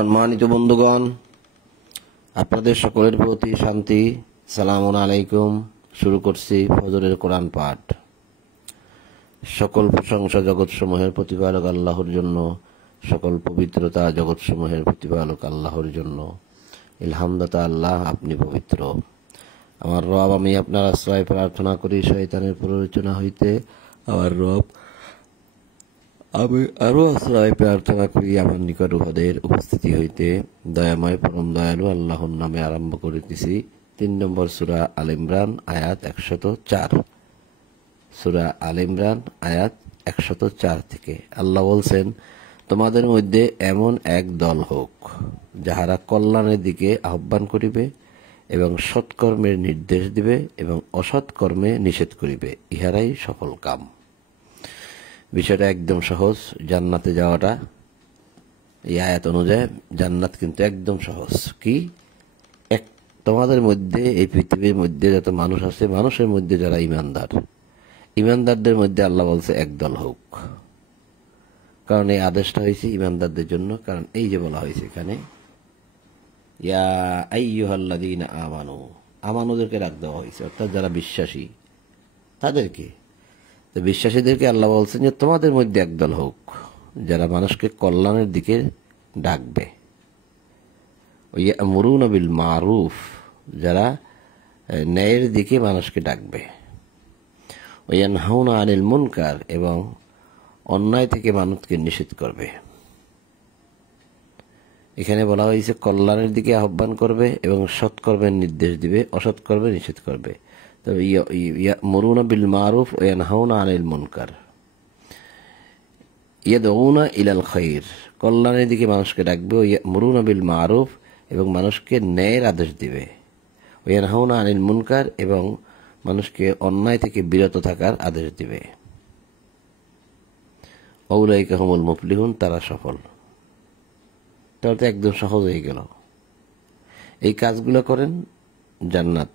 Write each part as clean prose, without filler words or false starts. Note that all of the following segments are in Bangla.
সম্মানিত বন্ধুগণ, আপনাদের সকলের প্রতি শান্তি। সালামুন আলাইকুম। শুরু করছি ফজরের কোরআন পাঠ। সকল প্রশংসা জগৎসমূহের প্রতিপালক আল্লাহর জন্য, সকল পবিত্রতা জগৎসমূহের প্রতিপালক আল্লাহর জন্য। ইলহামদাতা আল্লাহ, আপনি পবিত্র। আমার রব, আমি আপনার আশ্রয় প্রার্থনা করি শয়তানের প্ররোচনা হইতে। আমার রব, আমি আরো আশ্রয় প্রার্থনা করি আমার নিকট উহাদের উপস্থিতি হইতে। দয়াময় পরম দয়ালু আল্লাহর নামে আরম্ভ করিতেছি। 3 নম্বর সূরা আল ইমরান, আয়াত 104। সূরা আল ইমরান আয়াত 104 থেকে আল্লাহ বলছেন, তোমাদের মধ্যে এমন এক দল হোক যাহারা কল্যাণের দিকে আহ্বান করিবে এবং সৎকর্মের নির্দেশ দিবে এবং অসৎ কর্মে নিষেধ করিবে, ইহারাই সফল কাম। বিষয়টা একদম সহজ। জান্নাতে যাওয়াটা এই আয়াত অনুযায়ী জান্নাত কিন্তু একদম সহজ। কি? তোমাদের মধ্যে, এই পৃথিবীর মধ্যে যত মানুষ আছে, মানুষের মধ্যে যারা ইমানদার, ইমানদারদের মধ্যে আল্লাহ বলছে একদল হোক। কারণ এই আদেশটা হয়েছে ইমানদারদের জন্য। কারণ এই যে বলা হয়েছে এখানে, ইয়া আইয়ুহাল্লাযীনা আমানু, আমানুদেরকে ডাক দেওয়া হয়েছে, অর্থাৎ যারা বিশ্বাসী তাদেরকে। তো বিশ্বাসীদেরকে আল্লাহ বলছেন যে তোমাদের মধ্যে একদল হোক যারা মানুষকে কল্যাণের দিকে ডাকবে। ইয়ামুরুনা বিল মারুফ, যারা ন্যায়ের দিকে মানুষকে ডাকবে। ওয়ানহাউনা আনিল মুনকার, এবং অন্যায় থেকে মানুষকে নিষেধ করবে। এখানে বলা হয়েছে কল্যাণের দিকে আহ্বান করবে এবং সৎকর্মের নির্দেশ দিবে, অসৎকর্মে নিষেধ করবে। তবে ইয়ামুরুনা বিল মারুফ ওয়া ইয়ানহাউনা আনিল মুনকার, ইয়াদউনা ইলাল খায়র, কল্যাণের দিকে মানুষকে ডাকবে। ইয়ামুরুনা বিল মারুফ, এবং মানুষকে ন্যায়ের আদেশ দিবে। ওয়া ইয়ানহাউনা আনিল মুনকার, এবং মানুষকে অন্যায় থেকে বিরত থাকার আদেশ দিবে। উলাইকা হুমুল মুফলিহুন, তারা সফল। তাহলে তো একদম সহজ হয়ে গেল। এই কাজগুলো করেন, জান্নাত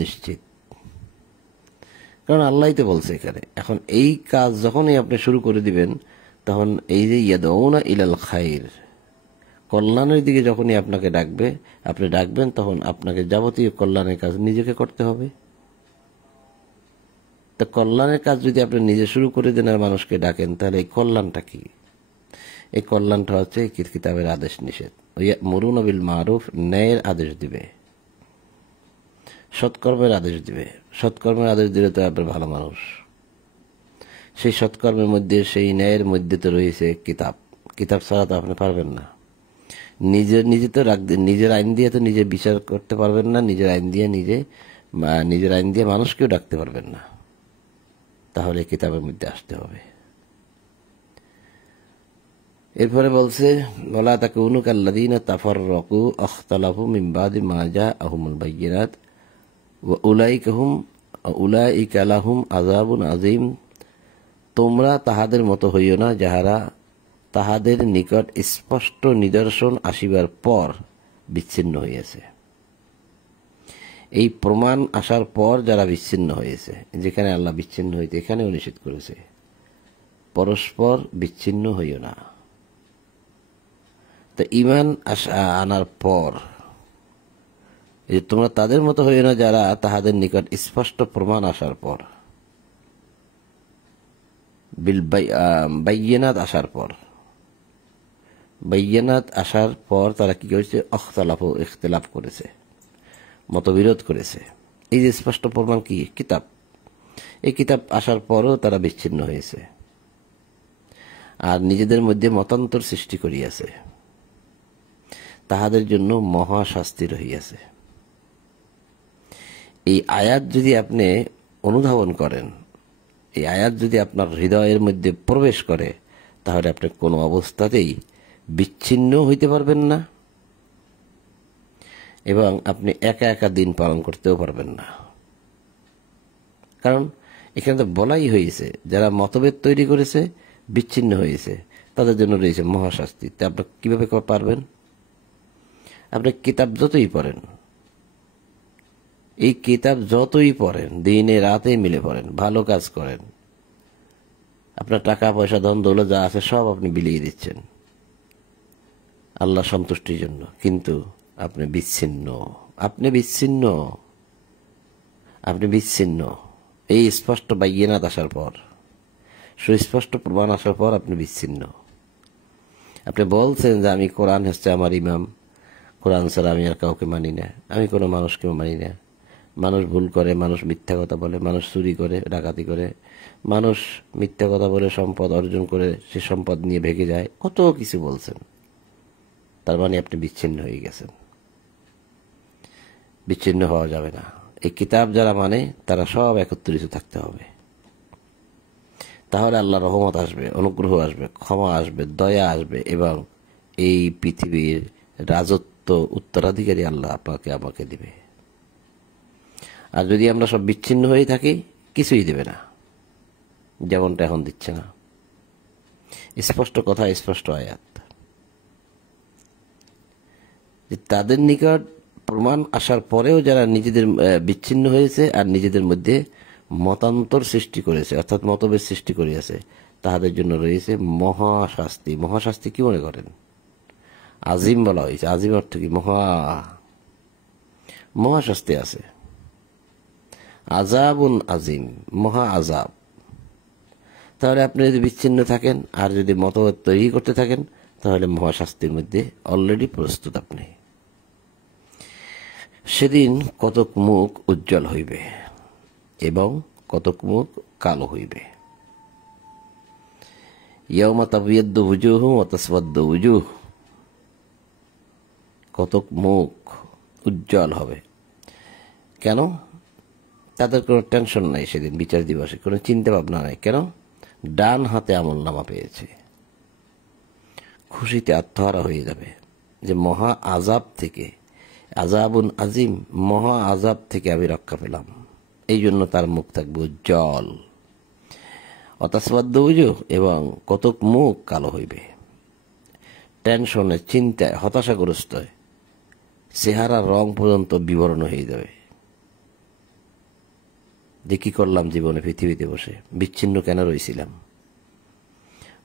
নিশ্চিত। কারণ আল্লাহই তো বলছে এখানে। এখন এই কাজ যখনই আপনি শুরু করে দিবেন, তখন এই যে ইয়াদউনা ইলাল খায়র, কল্যাণের দিকে যখনই আপনাকে ডাকবে, আপনি ডাকবেন, তখন আপনাকে যাবতীয় কল্যাণের কাজ নিজেকে করতে হবে। তো কল্যাণের কাজ যদি আপনি নিজে শুরু করে দেন আর মানুষকে ডাকেন, তাহলে এই কল্যাণটা কি? এই কল্যাণটা হচ্ছে কিতাবের আদেশ নিষেধ। ইয়ামুরুনা বিল মারুফ, ন্যায়ের আদেশ দিবে, সৎকর্মের আদেশ দিবে। সৎকর্মের আদেশ দিলে তো আপনার ভালো মানুষ। সেই সৎকর্মের মধ্যে, সেই ন্যায়ের মধ্যে তো রয়েছে কিতাব। কিতাব ছাড়া তো আপনি পারবেন না। নিজে তো নিজের আইন দিয়ে তো নিজে বিচার করতে পারবেন না। নিজের আইন দিয়ে মানুষকেও ডাকতে পারবেন না। তাহলে কিতাবের মধ্যে আসতে হবে। এরপরে বলছে, ওয়ালা তাকুনু কাল্লাযীনা তাফাররাকু আখতালাফু মিন বাদি মা জাআহুমুল বায়্যিনাত ওয়া উলাইকা লাহুম আযাবুন আযীম। তোমরা তাহাদের মতো হইও না যাহারা তাহাদের নিকট স্পষ্ট নিদর্শন আসিবার পর বিচ্ছিন্ন হইয়াছে। এই প্রমাণ আসার পর যারা বিচ্ছিন্ন হয়েছে, যেখানে আল্লাহ বিচ্ছিন্ন হইতে এখানেও নিষেধ করেছে, পরস্পর বিচ্ছিন্ন হইও না। তো ঈমান আনার পর যে তোমরা তাদের মতো হইও না যারা তাহাদের নিকট স্পষ্ট প্রমাণ আসার পর, বাইয়িনাত আসার পর, বাইয়িনাত আসার পর তারা কি করেছে? ইখতিলাফু, ইখতিলাফ করেছে, মতবিরোধ করেছে। এই যে স্পষ্ট প্রমাণ কি? কিতাব। এই কিতাব আসার পরও তারা বিচ্ছিন্ন হয়েছে আর নিজেদের মধ্যে মতান্তর সৃষ্টি করিয়াছে। তাহাদের জন্য মহা শাস্তি রহিয়াছে। এই আয়াত যদি আপনি অনুধাবন করেন, এই আয়াত যদি আপনার হৃদয়ের মধ্যে প্রবেশ করে, তাহলে আপনি কোনো অবস্থাতেই বিচ্ছিন্ন হইতে পারবেন না এবং আপনি একা একা দিন পালন করতেও পারবেন না। কারণ এখানে তো বলাই হয়েছে, যারা মতভেদ তৈরি করেছে, বিচ্ছিন্ন হয়েছে, তাদের জন্য রয়েছে মহাশাস্তি। তা আপনি কিভাবে পারবেন? আপনি কিতাব যতই পড়েন, এই কিতাব যতই পড়েন, দিনে রাতে মিলে পড়েন, ভালো কাজ করেন, আপনার টাকা পয়সা ধন দৌলত যা আছে সব আপনি বিলিয়ে দিচ্ছেন, আল্লাহ সন্তুষ্টির জন্য, কিন্তু আপনি বিচ্ছিন্ন, আপনি বিচ্ছিন্ন, আপনি বিচ্ছিন্ন। এই স্পষ্ট বাইয়িনাত আসার পর, সুস্পষ্ট প্রমাণ আসার পর আপনি বিচ্ছিন্ন। আপনি বলছেন যে আমি কোরআন হচ্ছে আমার ইমাম, কোরআন ছাড়া আমি আর কাউকে মানি না, আমি কোনো মানুষকেও মানি না। মানুষ ভুল করে, মানুষ মিথ্যা কথা বলে, মানুষ চুরি করে, ডাকাতি করে, মানুষ মিথ্যা কথা বলে সম্পদ অর্জন করে সে সম্পদ নিয়ে ভেগে যায়, কত কিছু বলছেন। তার মানে আপনি বিচ্ছিন্ন হয়ে গেছেন। বিচ্ছিন্ন হওয়া যাবে না। এই কিতাব যারা মানে তারা সব একত্রিত থাকতে হবে, তাহলে আল্লাহ রহমত আসবে, অনুগ্রহ আসবে, ক্ষমা আসবে, দয়া আসবে, এবং এই পৃথিবীর রাজত্ব উত্তরাধিকারী আল্লাহ আপনাকে আমাকে দিবে। আর যদি আমরা সব বিচ্ছিন্ন হয়ে থাকি, কিছুই দেবে না, যেমনটা এখন দিচ্ছে না। স্পষ্ট কথা, স্পষ্ট আয়াত। তাদের নিকট প্রমাণ আসার পরেও যারা নিজেদের বিচ্ছিন্ন হয়েছে আর নিজেদের মধ্যে মতান্তর সৃষ্টি করেছে, অর্থাৎ মতভেদ সৃষ্টি করিয়াছে, তাহাদের জন্য রয়েছে মহাশাস্তি। মহাশাস্তি কি মনে করেন? আজিম বলা হয়েছে। আজিম অর্থ কি? মহাশাস্তি আছে। আযাবুন আজিম, মহা আযাব। তাহলে আপনি যদি বিচ্ছিন্ন থাকেন আর যদি মতভেদ তৈরি করতে থাকেন, তাহলে মহাশাস্তির মধ্যে অলরেডি প্রস্তুত আপনি। সেদিন কতক মুখ উজ্জ্বল হইবে এবং কতক মুখ কালো হইবে। ইয়াউমা তাবিয়াদ্দু উজুহু ওয়া তাসওয়াদ্দু উজুহ। কতক মুখ উজ্জ্বল হবে। কেন? তাদের কোনো টেনশন নাই সেদিন, বিচার দিবসে কোনো চিন্তা ভাবনা নাই। কেন? ডান হাতে আমলনামা পেয়েছে। খুশিতে আত্মহারা হয়ে যাবে যে মহা আযাব থেকে, আযাবুন আজিম, মহা আযাব থেকে আমি রক্ষা পেলাম। এই জন্য তার মুখ থাকবে উজ্জ্বল। অতাসওয়াদ্দু উজুহ, এবং কতক মুখ কালো হইবে। টেনশনে, চিন্তায়, হতাশাগ্রস্ত, চেহারার রং পর্যন্ত বিবর্ণ হয়ে যাবে যে কি করলাম জীবনে, পৃথিবীতে বসে বিচ্ছিন্ন কেন রয়েছিলাম,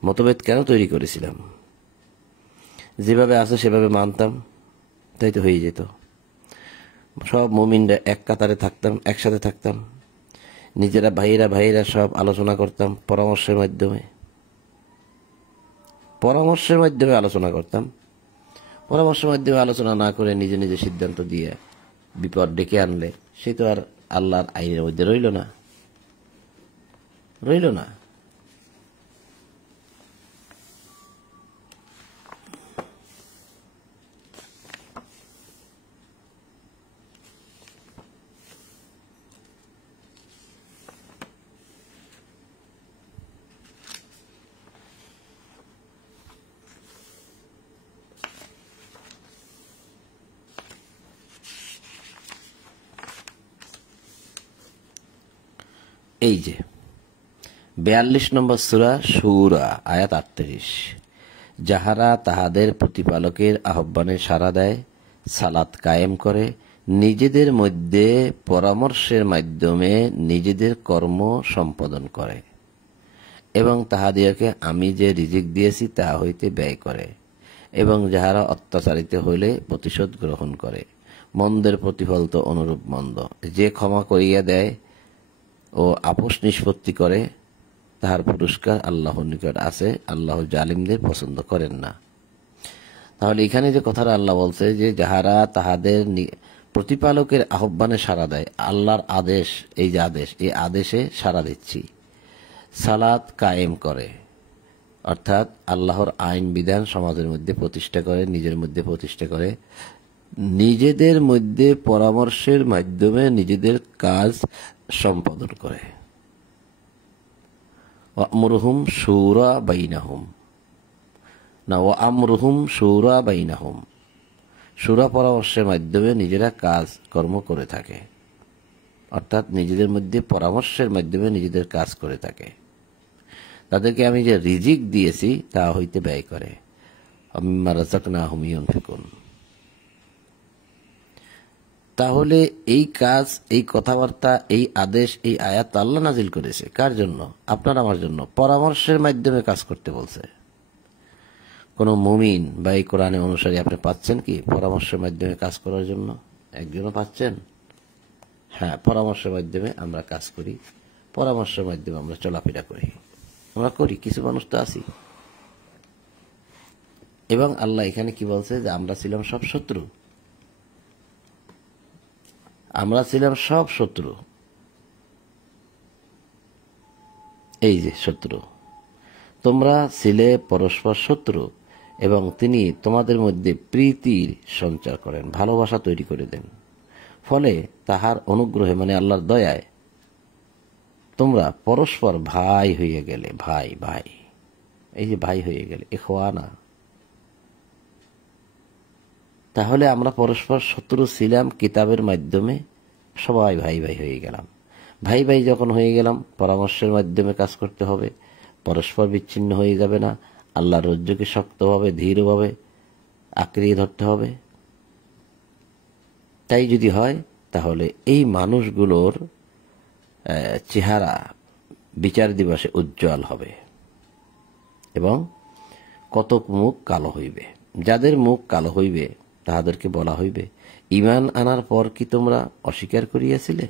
মতভেদ কেন তৈরি করেছিলাম। যেভাবে আছে সেভাবে মানতাম, তাই তো হয়ে যেত। সব মুমিনরা এক কাতারে থাকতাম, একসাথে থাকতাম, নিজেরা ভাইয়েরা সব আলোচনা করতাম পরামর্শের মাধ্যমে আলোচনা করতাম। পরামর্শের মাধ্যমে আলোচনা না করে নিজে নিজে সিদ্ধান্ত দিয়ে বিপদ ডেকে আনলে সে তো আর আল্লাহর আইনের মধ্যে রইল না। এই যে 42 নম্বর সূরা শুরা, আয়াত 38। যাহারা তাহাদের প্রতিপালকের আহ্বানে সাড়া দেয়, সালাত কায়েম করে, নিজেদের মধ্যে পরামর্শের মাধ্যমে নিজেদের কর্ম সম্পাদন করে, এবং তাহাদিওকে আমি যে রিজিক দিয়েছি তাহা হইতে ব্যয় করে, এবং যাহারা অত্যাচারিত হইলে প্রতিশোধ গ্রহণ করে, মন্দের প্রতিফল তো অনুরূপ মন্দ। যে ক্ষমা করিয়া দেয় ও আপোষ নিষ্পত্তি করে, তাহার পুরস্কার আল্লাহর নিকট আছে। আল্লাহ জালিমদের পছন্দ করেন না। তাহলে এখানে যে কথাটা আল্লাহ বলছে যে যাহারা তাহাদের প্রতিপালকের আহ্বানে সাড়া দেয়, আল্লাহর আদেশ, এই যে আদেশ, এই আদেশে সাড়া দিচ্ছি, সালাত কায়েম করে, অর্থাৎ আল্লাহর আইন বিধান সমাজের মধ্যে প্রতিষ্ঠা করে, নিজের মধ্যে প্রতিষ্ঠা করে, নিজেদের মধ্যে পরামর্শের মাধ্যমে নিজেদের কাজ সম্পাদন করে। ওয়ামরুহুম শুরা বাইনাহুম, না ওয়ামরুহুম শুরা বাইনাহুম, শুরা পরামর্শের মাধ্যমে নিজেরা কাজ কর্ম করে থাকে, অর্থাৎ নিজেদের মধ্যে পরামর্শের মাধ্যমে নিজেদের কাজ করে থাকে। তাদেরকে আমি যে রিজিক দিয়েছি তা হইতে ব্যয় করে। মিম্মা রাযাকনাহুম ইউনফিকুন। তাহলে এই কাজ, এই কথাবার্তা, এই আদেশ, এই আয়াত আল্লাহ নাজিল করেছে কার জন্য? আপনার আমার জন্য। পরামর্শের মাধ্যমে কাজ করতে বলছে। কোনো মুমিন বা এই কোরআনে অনুসারী আপনি পাচ্ছেন কি পরামর্শের মাধ্যমে কাজ করার জন্য? একজনও পাচ্ছেন? হ্যাঁ, পরামর্শের মাধ্যমে আমরা কাজ করি, পরামর্শের মাধ্যমে আমরা চলাফেরা করি, আমরা করি, কিছু মানুষ তো আছি। এবং আল্লাহ এখানে কি বলছে যে আমরা ছিলাম সব শত্রু, আমরা ছিলাম সব শত্রু। এই যে শত্রু, তোমরা ছিলে পরস্পর শত্রু, এবং তিনি তোমাদের মধ্যে প্রীতির সঞ্চার করেন, ভালোবাসা তৈরি করে দেন। ফলে তাহার অনুগ্রহে মানে আল্লাহর দয়ায় তোমরা পরস্পর ভাই হয়ে গেলে। ভাই ভাই, এই যে ভাই হয়ে গেলে, ইখওয়ানা। তাহলে আমরা পরস্পর শত্রু ছিলাম, কিতাবের মাধ্যমে সবাই ভাই ভাই হয়ে গেলাম। ভাই ভাই যখন হয়ে গেলাম, পরামর্শের মাধ্যমে কাজ করতে হবে, পরস্পর বিচ্ছিন্ন হয়ে যাবে না। আল্লাহর রজ্জুকে শক্তভাবে ধীরভাবে আঁকড়িয়ে ধরতে হবে। তাই যদি হয় তাহলে এই মানুষগুলোর চেহারা বিচার দিবসে উজ্জ্বল হবে এবং কতক মুখ কালো হইবে। যাদের মুখ কালো হইবে তাহাদেরকে বলা হইবে, ঈমান আনার পর কি তোমরা অস্বীকার করিয়াছিলে?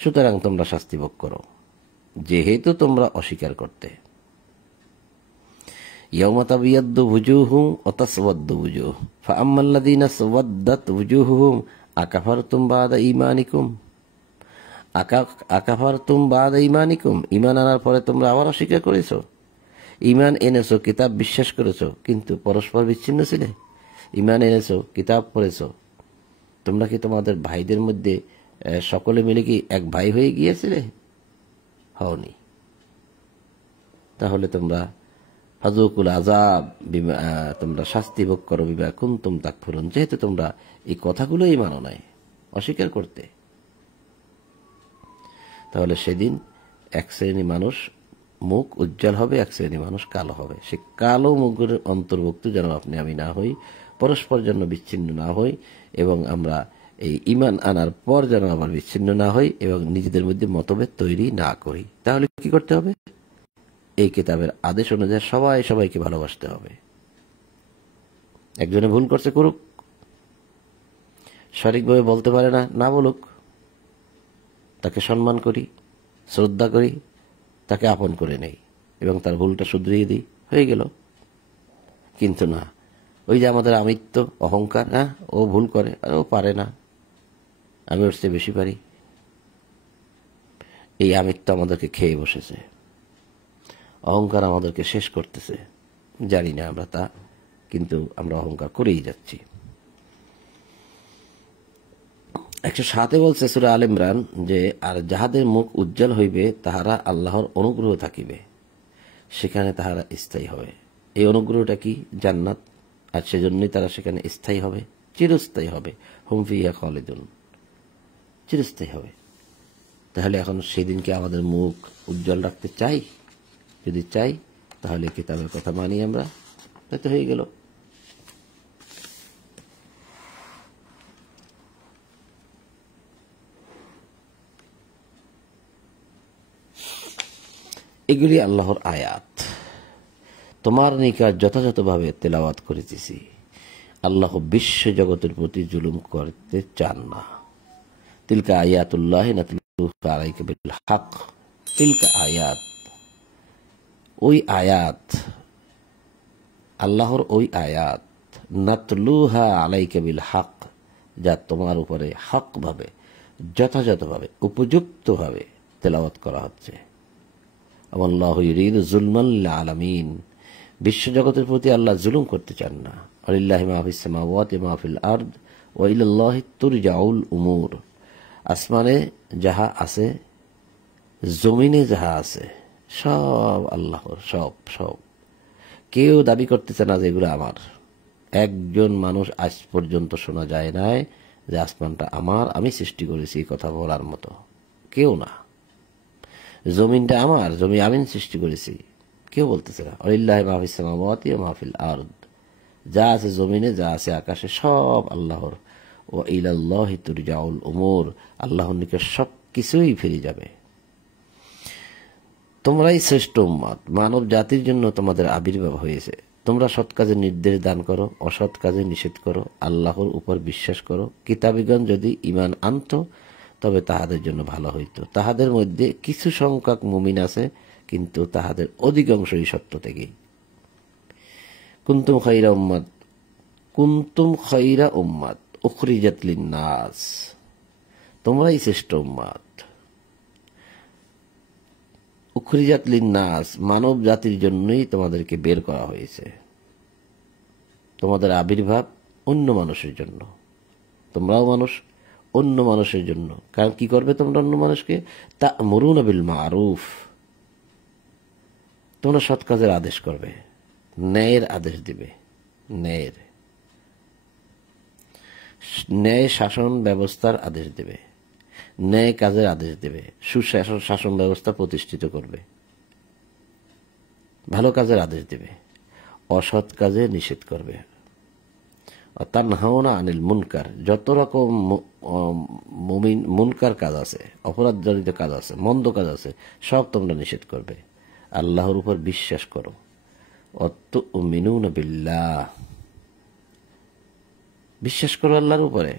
সুতরাং তোমরা শাস্তি ভোগ করো, যেহেতু তোমরা অস্বীকার করতে। ইয়াউমা তাবিয়াদ্দু ওয়ুজুহুম ওয়া তাসওয়াদ্দু ওয়ুজুহ ফাআম্মাল্লাযীনা সাওয়াদ্দাত ওয়ুজুহুম আকাফারতুম বা'দা ঈমানিকুম আকাফারতুম বা'দা ঈমানিকুম, ঈমান আনার পরে তোমরা আবার অস্বীকার করেছো। ঈমান এনেছো, কিতাব বিশ্বাস করেছো, কিন্তু পরস্পর বিচ্ছিন্ন ছিলে। ঈমান এনেছো, কিতাব পড়েছো, তোমরা কি তোমাদের ভাইদের মধ্যে সকলে মিলে কি এক ভাই হয়ে গিয়েছিলে? হওনি। তাহলে তোমরা ফাযুকুল আযাব, তোমরা শাস্তি ভোগ করো, বিমা কুনতুম তাকফুরুন, যেহেতু তোমরা এই কথাগুলোই মানো নাই, অস্বীকার করতে। তাহলে সেদিন এক শ্রেণী মানুষ মুখ উজ্জ্বল হবে, এক শ্রেণী মানুষ কালো হবে। সে কালো মুখের অন্তর্ভুক্ত যেন আপনি আমি না হই, পরস্পর যেন বিচ্ছিন্ন না হই, এবং আমরা এই ঈমান আনার পর যেন আবার বিচ্ছিন্ন না হই এবং নিজেদের মধ্যে মতভেদ তৈরি না করি। তাহলে কি করতে হবে? এই কিতাবের আদেশ অনুযায়ী সবাই সবাইকে ভালোবাসতে হবে। একজনে ভুল করছে, করুক, সঠিকভাবে বলতে পারে না, না বলুক, তাকে সম্মান করি, শ্রদ্ধা করি, তাকে আপন করে নেই এবং তার ভুলটা শুধরিয়ে দিই, হয়ে গেল। কিন্তু না, ওই যে আমাদের আমিত্ব, অহংকার, হ্যাঁ ও ভুল করে আর ও পারে না, আমি ওর চেয়ে বেশি পারি, এই আমিত্ব আমাদেরকে খেয়ে বসেছে, অহংকার আমাদেরকে শেষ করতেছে। জানি না আমরা তা, কিন্তু আমরা অহংকার করেই যাচ্ছি। 107 বলছে সূরা আল ইমরান যে, আর যাহাদের মুখ উজ্জ্বল হইবে তাহারা আল্লাহর অনুগ্রহ থাকিবে, সেখানে তাহারা স্থায়ী হবে। এই অনুগ্রহটা কি? জান্নাত। আর সেজন্যই তারা সেখানে স্থায়ী হবে, চিরস্থায়ী হবে। হুম ফিহা খালিদুন, চিরস্থায়ী হবে। তাহলে এখন সেদিনকে আমাদের মুখ উজ্জ্বল রাখতে চাই? যদি চাই তাহলে কিতাবের কথা মানি আমরা, তাই তো হয়ে গেল। এগুলি আল্লাহর আয়াত, তোমার নিকট যথাযথভাবে তেলাওয়াত করিতেছি। আল্লাহ বিশ্ব জগতের প্রতি জুলুম করতে চান না। তিলকা আয়াতুল্লাহ নাতলুহা আলাইকা বিল হক, তিলকা আয়াত, ওই আয়াত, আল্লাহর ওই আয়াত, নাতলুহা আলাইকা বিল হক, যা তোমার উপরে হকভাবে, যথাযথভাবে, উপযুক্তভাবে তেলাওয়াত করা হচ্ছে। আল্লাহু ইউরিদু যুলমান লিল আলামিন, বিশ্বজগতের প্রতি আল্লাহ জুলুম করতে চান না। আলিল্লাহি মা ফিস সামাওয়াতি মা ফিল আরদ ওয়া ইলাল্লাহি তুরজাউল উমুর, আসমানে যাহা আছে, জমিনে যাহা আছে, সব আল্লাহর, সব সব। কেউ দাবি করতেছে না যে এগুলো আমার। একজন মানুষ আজ পর্যন্ত শোনা যায় নাই যে আসমানটা আমার, আমি সৃষ্টি করেছি, এই কথা বলার মতো কেউ না। জমিনটা আমার, জমি আমি সৃষ্টি করেছি, কেউ বলতেছে না। আলিল্লাহি মা ফিস সামাওয়াতি ওয়া মা ফিল আরদ, যা আছে জমিনে, যা আছে আকাশে, সব আল্লাহর। ওয়া ইলাল্লাহি তুরজাউল উমুর, আল্লাহর নিকট সব কিছুই ফিরে যাবে। তোমরাই শ্রেষ্ঠ উম্মত, মানব জাতির জন্য তোমাদের আবির্ভাব হয়েছে। তোমরা সৎ কাজে নির্দেশ দান করো, অসৎ কাজে নিষেধ করো, আল্লাহর উপর বিশ্বাস করো। কিতাবীগণ যদি ঈমান আনত তবে তাহাদের জন্য ভালো হইত। তাহাদের মধ্যে কিছু সংখ্যক মুমিন আছে, কিন্তু তাহাদের অধিকাংশই সত্য থেকেই। কুনতুম খাইরা উম্মাত উখরিজাত লিন্নাস, তোমরাই শ্রেষ্ঠ উম্মাত। উখরিজাত লিন্নাস, মানব জাতির জন্যই তোমাদেরকে বের করা হয়েছে। তোমাদের আবির্ভাব অন্য মানুষের জন্য, তোমরাও মানুষ, অন্য মানুষের জন্য। কারণ কি করবে তোমরা অন্য মানুষকে? তা'মুরুনা বিল মারুফ, তোমরা সৎ কাজের আদেশ করবে, ন্যায়ের আদেশ দিবে। ন্যায় শাসন ব্যবস্থার আদেশ দেবে, ন্যায় কাজের আদেশ দেবে, সুশাসন ব্যবস্থা প্রতিষ্ঠিত করবে, ভালো কাজের আদেশ দেবে, অসৎ কাজে নিষেধ করবে। তানহাউনা আনিল মুনকার, যত রকম মুনকার কাজ আছে, অপরাধজনিত কাজ আছে, মন্দ কাজ আছে, সব তোমরা নিষেধ করবে। আল্লাহর উপর বিশ্বাস করো। অতুমিনুনা বিল্লাহ, বিশ্বাস করো আল্লাহর উপরে।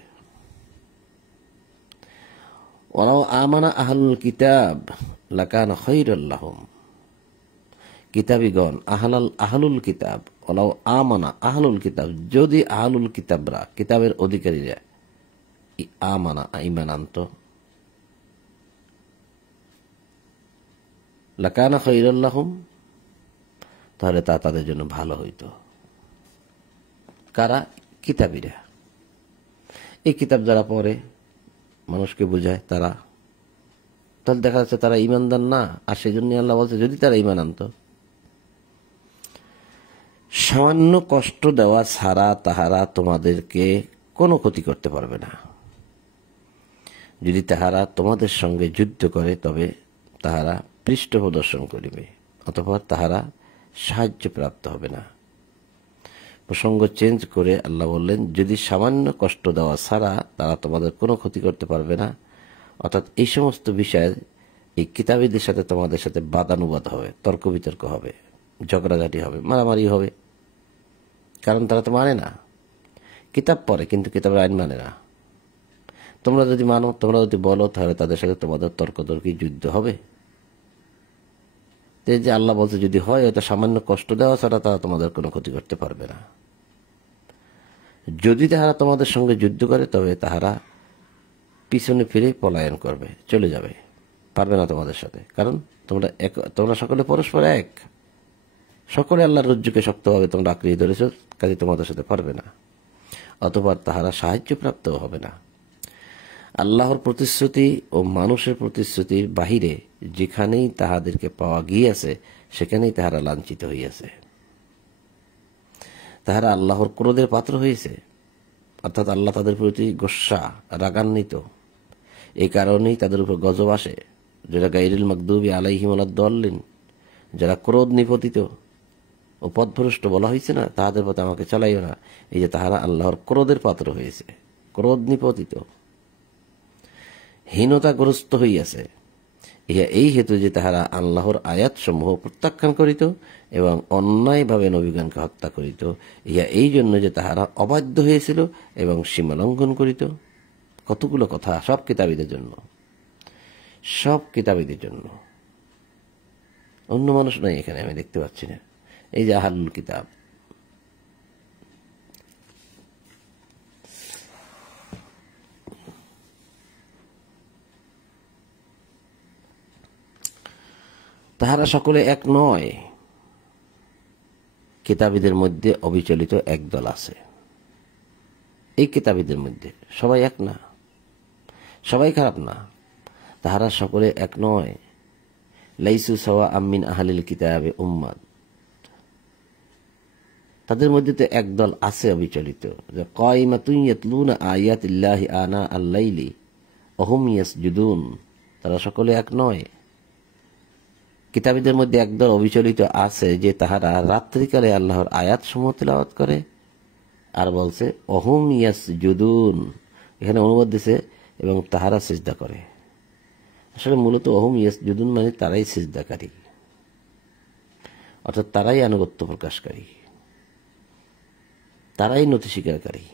ওয়ালাউ আমানা আহলুল কিতাব লাকানা খায়রাল লাহুম, কিতাবীগণ আহলুল কিতাব, ওয়ালাউ আমানা আহলুল কিতাব, যদি আহলুল কিতাবরা, কিতাবের অধিকারীরা আমানা ঈমান আনত, লাকানা খায়রাল লাহুম, তাহলে তা তাদের জন্য ভালো হইত। কারা? কিতাবীরা। এই কিতাব যারা পড়ে, মানুষকে বোঝায়, তারা, তাহলে দেখা যাচ্ছে তারা ঈমানদার না। আর সেই জন্য আল্লাহ বলছে যদি তারা ঈমান আনত। সামান্য কষ্ট দেওয়া ছাড়া তাহারা তোমাদেরকে কোনো ক্ষতি করতে পারবে না। যদি তাহারা তোমাদের সঙ্গে যুদ্ধ করে তবে তাহারা পৃষ্ঠ প্রদর্শন করিবে, অতঃপর তাহারা সাহায্য প্রাপ্ত হবে না। প্রসঙ্গ চেঞ্জ করে আল্লাহ বললেন যদি সামান্য কষ্ট দেওয়া ছাড়া তারা তোমাদের কোনো ক্ষতি করতে পারবে না। অর্থাৎ এই সমস্ত বিষয়ে এই কিতাবীদের সাথে তোমাদের সাথে বাদানুবাদ হবে, তর্ক বিতর্ক হবে, ঝগড়াঝাটি হবে, মারামারি হবে। কারণ তারা তো মানে না, কিতাব পড়ে কিন্তু কিতাবের আইন মানে না। তোমরা যদি মানো, তোমরা যদি বলো, তাহলে তাদের সাথে তোমাদের তর্কতর্কি যুদ্ধ হবে। যে আল্লাহ বলছে যদি হয়, এটা সামান্য কষ্ট দেওয়া ছাড়া তারা তোমাদের কোনো ক্ষতি করতে পারবে না। যদি তাহারা তোমাদের সঙ্গে যুদ্ধ করে তবে তাহারা পিছনে ফিরে পলায়ন করবে, চলে যাবে, পারবে না তোমাদের সাথে। কারণ তোমরা সকলে পরস্পর এক, সকলে আল্লাহর রজ্জুকে শক্তভাবে তোমরা আঁকড়িয়ে ধরেছ, কাজে তোমাদের সাথে পারবে না। অতঃপর তাহারা সাহায্য প্রাপ্ত হবে না। আল্লাহর প্রতিশ্রুতি ও মানুষের প্রতিশ্রুতির বাহিরে যেখানেই তাহাদেরকে পাওয়া গিয়াছে সেখানেই তাহারা লাঞ্ছিত হইয়াছে। তাহারা আল্লাহর ক্রোধের পাত্র হয়েছে, অর্থাৎ আল্লাহ তাদের প্রতি গোস্বা, রাগান্বিত। এই কারণেই তাদের উপর গজব আসে, যেটা গায়রিল মাগদুবি আলাইহিম ওয়ালাদ-দাল্লিন, যারা ক্রোধ নিপতিত ও পথভ্রষ্ট বলা হয়েছে না, তাহাদের পথে আমাকে চালাইও না। এই যে তাহারা আল্লাহর ক্রোধের পাত্র হয়েছে, ক্রোধ নিপতিত, হীনতাগ্রস্ত হইয়াছে। ইহা এই হেতু যে তাহারা আল্লাহর আয়াত সমূহ প্রত্যাখ্যান করিত এবং অন্যায়ভাবে নবীগণকে হত্যা করিত। ইহা এই জন্য যে তাহারা অবাধ্য হয়েছিল এবং সীমালঙ্ঘন করিত। কতগুলো কথা, সব কিতাবীদের জন্য, সব কিতাবীদের জন্য। অন্য মানুষ নাই এখানে, আমি দেখতে পাচ্ছি না। এই যে আহলুল কিতাব, তাহারা সকলে এক নয়। কিতাবীদের মধ্যে অবিচলিত একদল আছে। এই কিতাবীদের মধ্যে সবাই এক না, সবাই খারাপ না, তাহারা সকলে এক নয়। লাইসু সাওয়া আমিন আহলিল কিতাবে উম্মাত, তাদের মধ্যে তো একদল আছে অবিচলিত, যে কায়িমাতুন ইয়াতলুনা আয়াতিল্লাহি আনা আল-লাইলি ওয়া হুম ইয়াসজুদুন, তারা সকলে এক নয়। কিতাবীদের মধ্যে একদল অবিচলিত আছে যে তাহারা রাত্রিকালে আল্লাহর আয়াত সমূহ তিলাওয়াত করে আর বলছে ওহুম ইয়াসজুদুন, এখানে অনুবাদ দিছে এবং তাহারা সিজদা করে। আসলে মূলত ওহুম ইয়াসজুদুন মানে তারাই সিজদাকারী, অর্থাৎ তারাই আনুগত্য প্রকাশকারী। তারাই নতি স্বীকারকারী।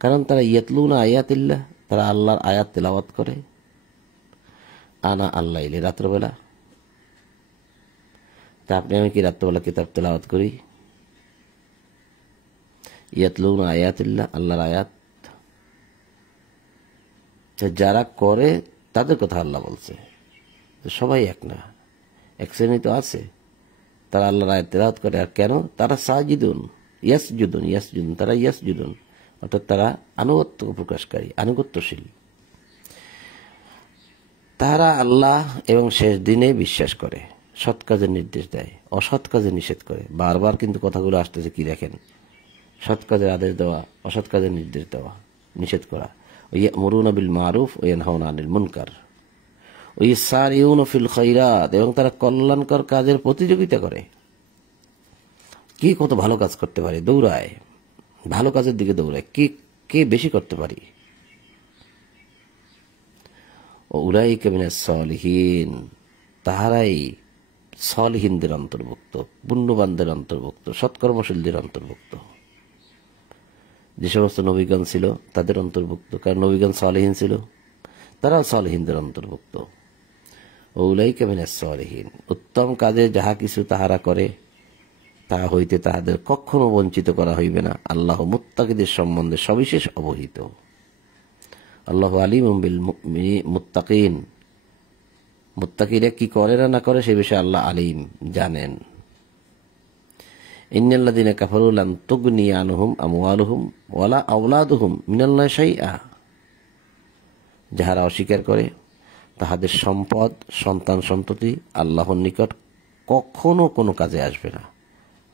কারণ তারা ইয়াতলুনা আয়াতিল্লাহ, তারা আল্লাহর আয়াত তেলাওয়াত করে আনা আল্লাহ ইলে, রাত্রবেলা। তা আপনি আমি কি রাত্রবেলা কিতাব তেলাওয়াত করি? ইয়াতলুনা আয়াতিল্লাহ, আল্লাহর আয়াত। যারা করে তাদের কথা আল্লাহ বলছে, সবাই এক না, এক শ্রেণী তো আছে তারা আল্লাহর আয়াত তেলাওয়াত করে। আর কেন? তারা সাজিদুন ইয়াসজুদুন, তারা ইয়াসজুদুন, অর্থাৎ তারা আনুগত্য প্রকাশকারী, আনুগত্যশীল। তারা আল্লাহ এবং শেষ দিনে বিশ্বাস করে, সৎ কাজের নির্দেশ দেয়, অসৎ কাজে নিষেধ করে। বারবার কিন্তু কথাগুলো আসতেছে, কি দেখেন, সৎ কাজের আদেশ দেওয়া, অসৎ কাজের নির্দেশ দেওয়া, নিষেধ করা। ইয়ামুরুনা বিল মারুফ ওয়া ইয়ানহাউনা আনিল মুনকার ওয়া ইয়াসারিউনা ফিল খায়রাত, এবং তারা কল্যাণকর কাজের প্রতিযোগিতা করে। কে কত ভালো কাজ করতে পারে, দৌড়ায়, ভালো কাজের দিকে দৌড়ায়, কে বেশি করতে পারি। উলাইকা মিনাস সালিহিন, তাহারাই সালিহিনদের অন্তর্ভুক্ত, পুণ্যবানদের অন্তর্ভুক্ত, সৎকর্মশীলদের অন্তর্ভুক্ত। যে সমস্ত নবীগণ ছিল তাদের অন্তর্ভুক্ত, কারণ নবীগণ সালিহিন ছিল, তারাও সালিহিনদের অন্তর্ভুক্ত। উলাইকা মিনাস সালিহিন, উত্তম কাজে যাহা কিছু তাহারা করে তাহা হইতে তাহাদের কখনো বঞ্চিত করা হইবে না। আল্লাহ মুত্তাকিদের সম্বন্ধে সবিশেষ অবহিত। আল্লাহ আলিমুম বিল মুত্তাকিন, মুত্তাকিরা কি করে না করে সে বিষয়ে আল্লাহ আলিম, জানেন। ইন্নাল্লাযীনা কাফারু লান তুগনি আনহুম আমওয়ালুহুম ওয়ালা আওলাদুহুম মিনাল্লাহি শাইআ, যাহারা অস্বীকার করে তাহাদের সম্পদ, সন্তান সন্ততি আল্লাহর নিকট কখনো কোনো কাজে আসবে না।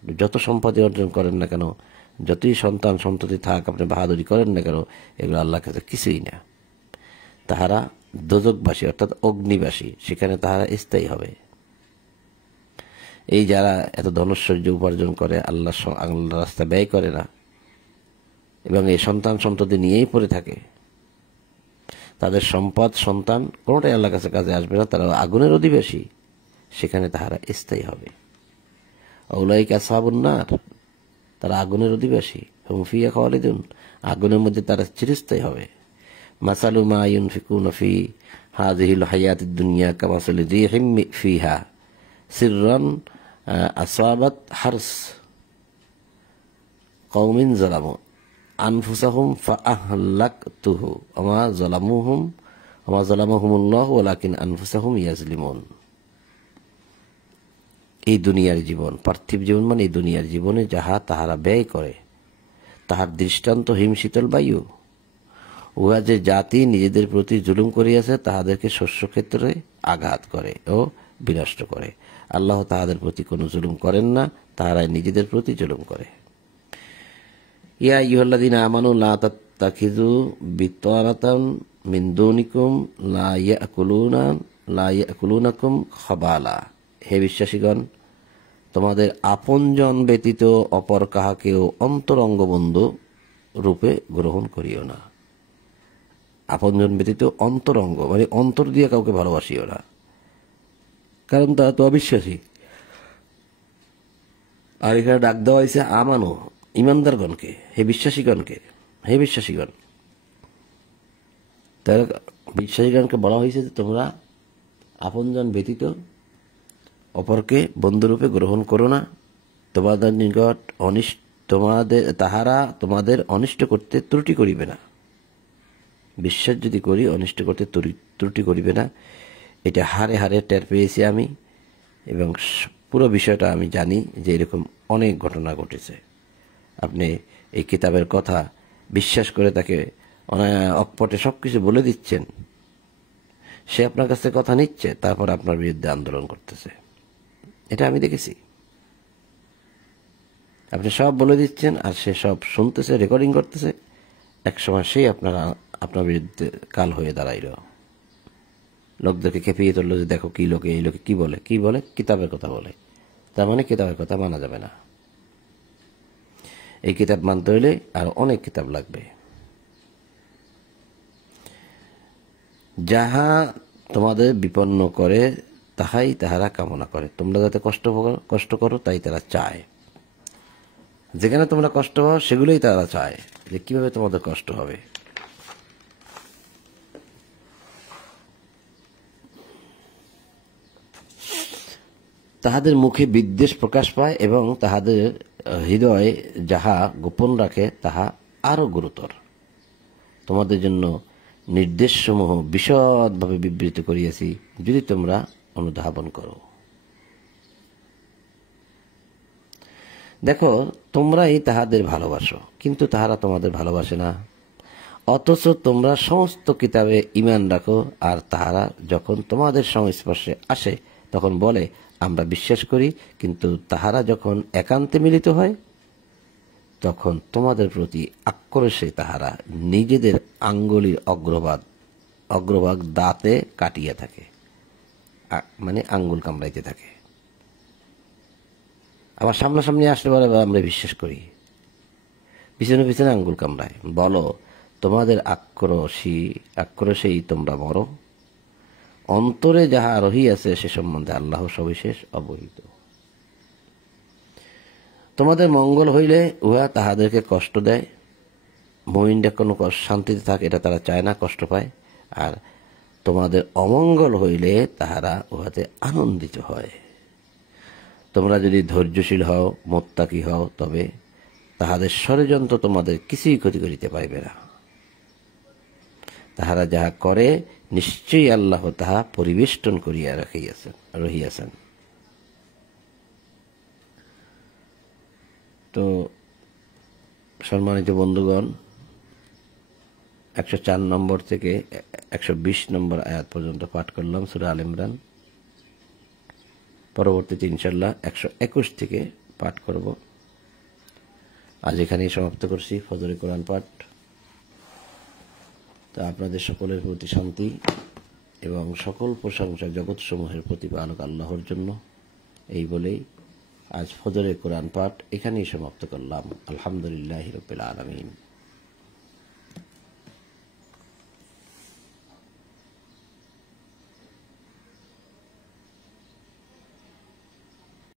যত সম্পদ অর্জন করেন না কেন, যতই সন্তান সন্ততি থাক, আপনি বাহাদুরি করেন না কেন, এগুলো আল্লাহর কাছে কিছুই না। তাহারা দোজকবাসী, অর্থাৎ অগ্নিবাসী, সেখানে তাহারা স্থায়ী হবে। এই যারা এত ধনৈশ্বর্য উপার্জন করে, আল্লাহ রাস্তা ব্যয় করে না এবং এই সন্তান সন্ততি নিয়েই পড়ে থাকে, তাদের সম্পদ সন্তান কোনোটাই আল্লাহর কাছে কাজে আসবে না। তারা আগুনের অধিবাসী, সেখানে তাহারা স্থায়ী হবে। উলাইকা আসহাবুন নার, তারা আগুনের অধিবাসী, হুম ফিহা খালিদুন, আগুনের মধ্যে তারা চিরস্থায়ী হবে। মাসালু মা ইউনফিকুনা ফি হাযিহিল হায়াতিদ দুনিয়া কামাসালি রিহিম ফিহা সিররান আসাবাত হারস কওমিন যালামু আনফুসাহুম ফাআহলাকতুহু ওয়া মা যালামাহুমুল্লাহু ওয়ালাকিন আনফুসাহুম ইয়াজলিমুন। এই দুনিয়ার জীবন, পার্থিব জীবন মানে এই দুনিয়ার জীবনে যাহা তাহারা ব্যয় করে, তাহার দৃষ্টান্ত হিমশীতল বায়ু। উহা যে জাতি নিজেদের প্রতি জুলুম করিয়াছে তাহাদেরকে শস্যক্ষেত্রে আঘাত করে ও বিনষ্ট করে। আল্লাহ তাহাদের প্রতি কোনো জুলুম করেন না, তাহারাই নিজেদের প্রতি জুলুম করে। ইয়া আইয়ুহাল্লাযীনা আমানু লা তাত্তাখিযু বিতানাতান মিন দুনিকুম লা ইয়াকুলুনাকুম খাবালা, হে বিশ্বাসীগণ, তোমাদের আপনজন ব্যতীত অপর কাহাকেও অন্তরঙ্গ বন্ধু রূপে গ্রহণ করিও না। আপনজন ব্যতীত অন্তরঙ্গ মানে অন্তর দিয়ে কাউকে ভালোবাসিও না, কারণ তারা তো অবিশ্বাসী। আর এখানে ডাক দেওয়া হয়েছে আমানো, ইমানদারগণকে, হে বিশ্বাসীগণকে, হে বিশ্বাসীগণ। তারা বিশ্বাসীগণকে বলা হয়েছে যে তোমরা আপনজন ব্যতীত অপরকে বন্ধুরূপে গ্রহণ করো না। তোমাদের নিকট তাহারা তোমাদের অনিষ্ট করতে ত্রুটি করিবে না। বিশ্বাস যদি করি, অনিষ্ট করতে ত্রুটি করিবে না। এটা হারে হারে টের পেয়েছি আমি, এবং পুরো বিষয়টা আমি জানি যে এরকম অনেক ঘটনা ঘটেছে। আপনি এই কিতাবের কথা বিশ্বাস করে তাকে অকপটে সবকিছু বলে দিচ্ছেন, সে আপনার কাছে কথা নিচ্ছে, তারপর আপনার বিরুদ্ধে আন্দোলন করতেছে। এটা আমি দেখেছি। আপনি সব বলে দিচ্ছেন আর সে সব শুনতেছে, রেকর্ডিং করতেছে, একসময় সেই আপনার বিরুদ্ধে কাল হয়ে দাঁড়াইল। লোকদেরকে খেপিয়ে তুললো যে দেখো কি লোকে, এই লোকে কি বলে, কিতাবের কথা বলে। তার মানে কিতাবের কথা মানা যাবে না। এই কিতাব মানতে হইলে আর অনেক কিতাব লাগবে। যাহা তোমাদের বিপন্ন করে তাহাই তাহারা কামনা করে, তোমরা যাতে কষ্ট করো তাই তারা চায়। যেখানে তোমরা কষ্ট পাও সেগুলোই তারা চায় যে কিভাবে তোমাদের কষ্ট হবে। তাহাদের মুখে বিদ্বেষ প্রকাশ পায় এবং তাহাদের হৃদয় যাহা গোপন রাখে তাহা আরো গুরুতর। তোমাদের জন্য নির্দেশসমূহ বিশদভাবে বিবৃত করিয়াছি, যদি তোমরা অনুধাবন করো। দেখো, তোমরাই তাহাদের ভালোবাসো, কিন্তু তাহারা তোমাদের ভালোবাসে না। অথচ তোমরা সমস্ত কিতাবে ঈমান রাখো, আর তাহারা যখন তোমাদের সংস্পর্শে আসে তখন বলে আমরা বিশ্বাস করি, কিন্তু তাহারা যখন একান্তে মিলিত হয় তখন তোমাদের প্রতি আক্রোশে তাহারা নিজেদের আঙ্গুলির অগ্রভাগ দাঁতে কাটিয়ে থাকে, মানে আঙ্গুল কামড়াইতে থাকে। আবার সামনাসামনি আসলে বলে আমরা বিশ্বাস করি, পিছনে পিছনে আঙ্গুল কামড়ায়। বলো, তোমাদের আক্রোশেই তোমরা মরো। অন্তরে যাহা রহিয়াছে সে সম্বন্ধে আল্লাহ সবিশেষ অবহিত। তোমাদের মঙ্গল হইলে উহা তাহাদেরকে কষ্ট দেয়। মুমিনরা কোনো শান্তিতে থাকে এটা তারা চায় না, কষ্ট পায়। আর তোমাদের অমঙ্গল হইলে তাহারা উহাতে আনন্দিত হয়। তোমরা যদি ধৈর্যশীল হও, মুত্তাকি হও, তবে তাহাদের ষড়যন্ত্র তোমাদের কিছুই ক্ষতি করিতে পাইবে না। তাহারা যাহা করে নিশ্চয়ই আল্লাহ তাহা পরিবেষ্টন করিয়া রহিয়াছেন। তো সম্মানিত বন্ধুগণ, 104 নম্বর থেকে 120 নম্বর আয়াত পর্যন্ত পাঠ করলাম সূরা আল ইমরান। পরবর্তীতে ইনশাআল্লাহ 121 থেকে পাঠ করব। আজ এখানেই সমাপ্ত করছি ফজরের কোরআন পাঠ। তা আপনাদের সকলের প্রতি শান্তি এবং সকল প্রশংসা জগৎসমূহের প্রতিপালক আল্লাহর জন্য। এই বলেই আজ ফজরের কোরআন পাঠ এখানেই সমাপ্ত করলাম। আলহামদুলিল্লাহি রাব্বিল আলামিন।